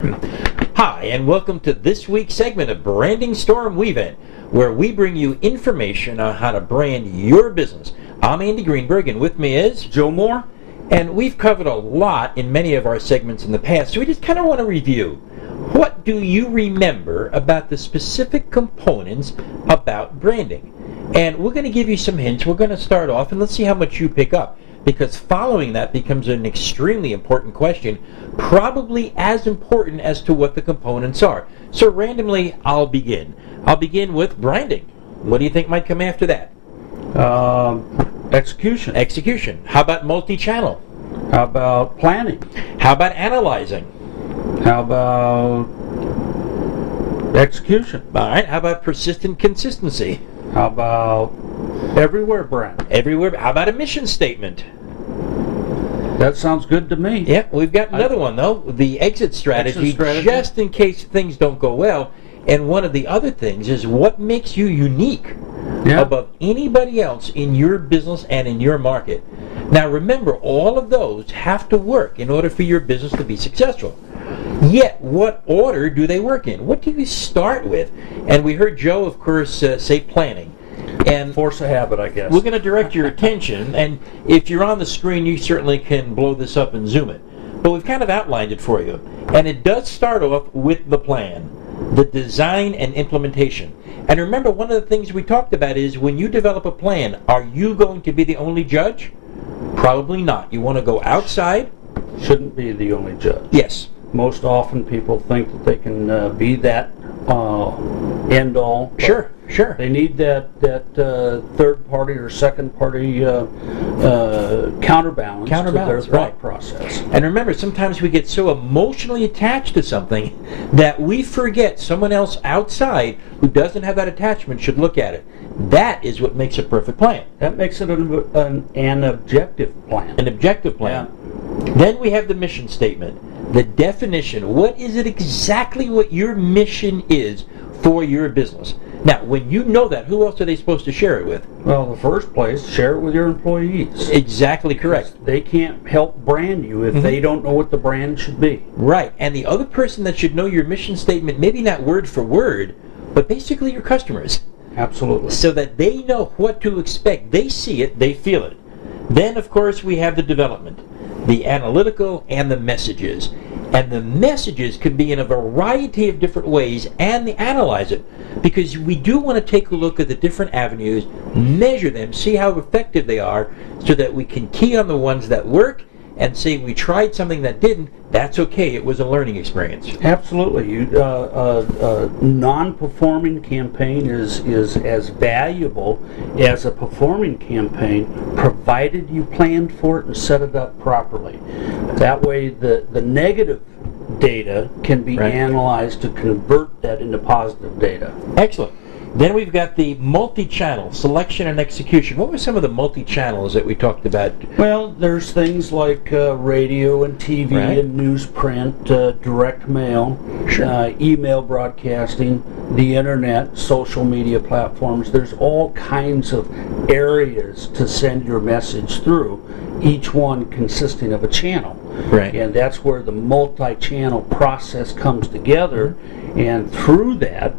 Hi, and welcome to this week's segment of Branding Storm Weaving, where we bring you information on how to brand your business. I'm Andy Greenberg, and with me is Joe Moore. And we've covered a lot in many of our segments in the past, so we just kind of want to review. What do you remember about the specific components about branding? And we're going to give you some hints. We're going to start off, and let's see how much you pick up, because following that becomes an extremely important question, probably as important as to what the components are. So randomly, I'll begin. I'll begin with branding. What do you think might come after that? Execution. Execution. How about multi-channel? How about planning? How about analyzing? How about execution? All right. How about persistent consistency? How about everywhere brand? Everywhere. How about a mission statement? That sounds good to me. Yeah, we've got another one, though. The exit strategy, just in case things don't go well. And one of the other things is what makes you unique above anybody else in your business and in your market. Now, remember, all of those have to work in order for your business to be successful. Yet, what order do they work in? What do you start with? And we heard Joe, of course, say planning. And force of habit, I guess. We're going to direct your attention, and if you're on the screen, you certainly can blow this up and zoom it. But we've kind of outlined it for you. And it does start off with the plan, the design and implementation. And remember, one of the things we talked about is when you develop a plan, are you going to be the only judge? Probably not. You want to go outside. Shouldn't be the only judge. Yes. Most often people think that they can be that end all. Sure. They need that third party or second party counterbalance to their thought process. And remember, sometimes we get so emotionally attached to something that we forget someone else outside who doesn't have that attachment should look at it. That is what makes a perfect plan. That makes it an objective plan. An objective plan. Yeah. Then we have the mission statement, the definition. What is it exactly what your mission is for your business? Now, when you know that, who else are they supposed to share it with? Well, in the first place, share it with your employees. Exactly correct. Because they can't help brand you if they don't know what the brand should be. Right. And the other person that should know your mission statement, maybe not word for word, but basically your customers. Absolutely. So that they know what to expect. They see it, they feel it. Then, of course, we have the development, the analytical, and the messages. And the messages can be in a variety of different ways, and they analyze it. Because we do want to take a look at the different avenues, measure them, see how effective they are, so that we can key on the ones that work and say we tried something that didn't. That's okay. It was a learning experience. Absolutely. Non-performing campaign is as valuable as a performing campaign, provided you planned for it and set it up properly. That way, the negative data can be analyzed to convert that into positive data. Excellent. Then we've got the multi-channel selection and execution. What were some of the multi-channels that we talked about? Well, there's things like radio and TV and newsprint, direct mail, email broadcasting, the internet, social media platforms. There's all kinds of areas to send your message through, each one consisting of a channel. Right. And that's where the multi-channel process comes together, and through that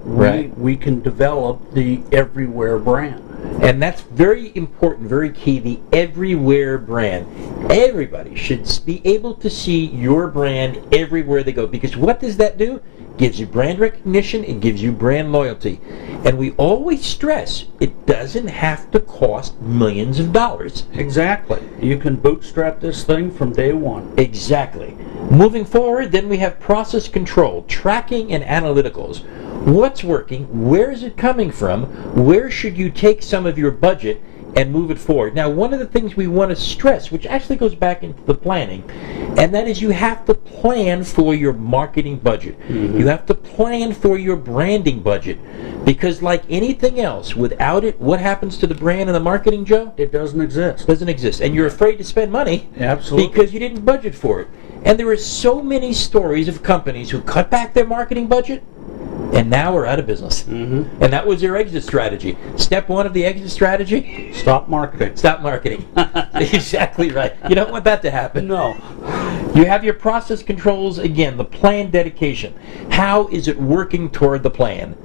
we can develop the everywhere brand. And that's very important, very key, the everywhere brand. Everybody should be able to see your brand everywhere they go, because what does that do? It gives you brand recognition, it gives you brand loyalty. And we always stress it doesn't have to cost millions of dollars. Exactly. You can bootstrap this thing from day one. Exactly. Moving forward, then we have process control, tracking and analyticals. What's working? Where is it coming from? Where should you take some of your budget and move it forward? Now, one of the things we want to stress, which actually goes back into the planning, and that is you have to plan for your marketing budget. You have to plan for your branding budget. Because like anything else, without it, what happens to the brand and the marketing, Joe? It doesn't exist. Doesn't exist. And you're afraid to spend money. Absolutely. Because you didn't budget for it. And there are so many stories of companies who cut back their marketing budget and now are out of business. And that was their exit strategy. Step one of the exit strategy? Stop marketing. Stop marketing. Exactly right. You don't want that to happen. No. You have your process controls, again, the plan dedication. How is it working toward the plan?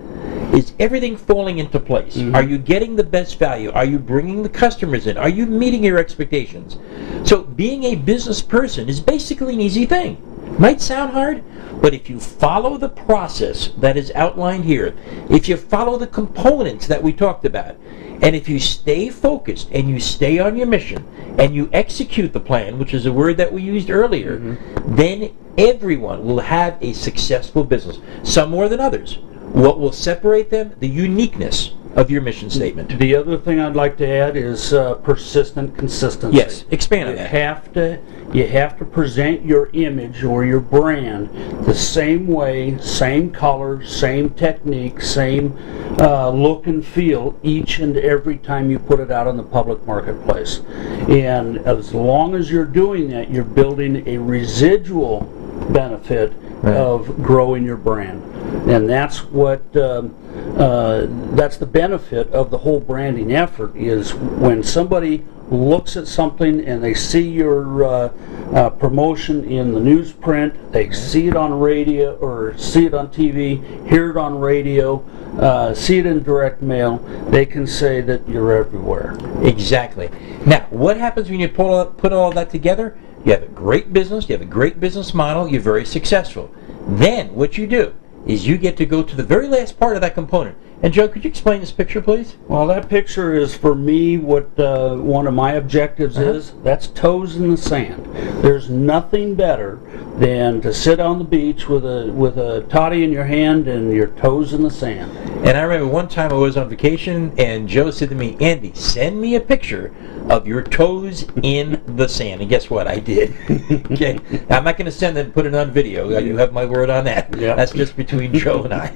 Is everything falling into place? Are you getting the best value? Are you bringing the customers in? Are you meeting your expectations? So being a business person is basically an easy thing. Might sound hard, but if you follow the process that is outlined here, if you follow the components that we talked about, and if you stay focused and you stay on your mission and you execute the plan, which is a word that we used earlier, then everyone will have a successful business, some more than others. What will separate them? The uniqueness of your mission statement. The other thing I'd like to add is persistent consistency. Yes, expand on that. You have to present your image or your brand the same way, same color, same technique, same look and feel each and every time you put it out in the public marketplace. And as long as you're doing that, you're building a residual benefit of growing your brand. And that's what that's the benefit of the whole branding effort, is when somebody looks at something and they see your promotion in the newsprint, they see it on radio or see it on TV, hear it on radio, see it in direct mail, they can say that you're everywhere. Exactly. Now, what happens when you put all that together? You have a great business, you have a great business model, you're very successful. Then what you do is you get to go to the very last part of that component. And Joe, could you explain this picture, please? Well, that picture is, for me, what one of my objectives is. That's toes in the sand. There's nothing better than to sit on the beach with a toddy in your hand and your toes in the sand. And I remember one time I was on vacation, and Joe said to me, Andy, send me a picture of your toes in the sand. And guess what? I did. Okay. Now, I'm not going to send it and put it on video. You have my word on that. Yeah. That's just between Joe and I.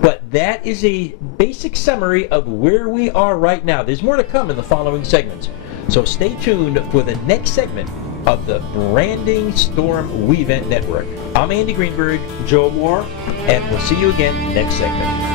But that is a basic summary of where we are right now. There's more to come in the following segments. So stay tuned for the next segment of the Branding Storm WeVent Network. I'm Andy Greenberg. Joe Moore. And we'll see you again next segment.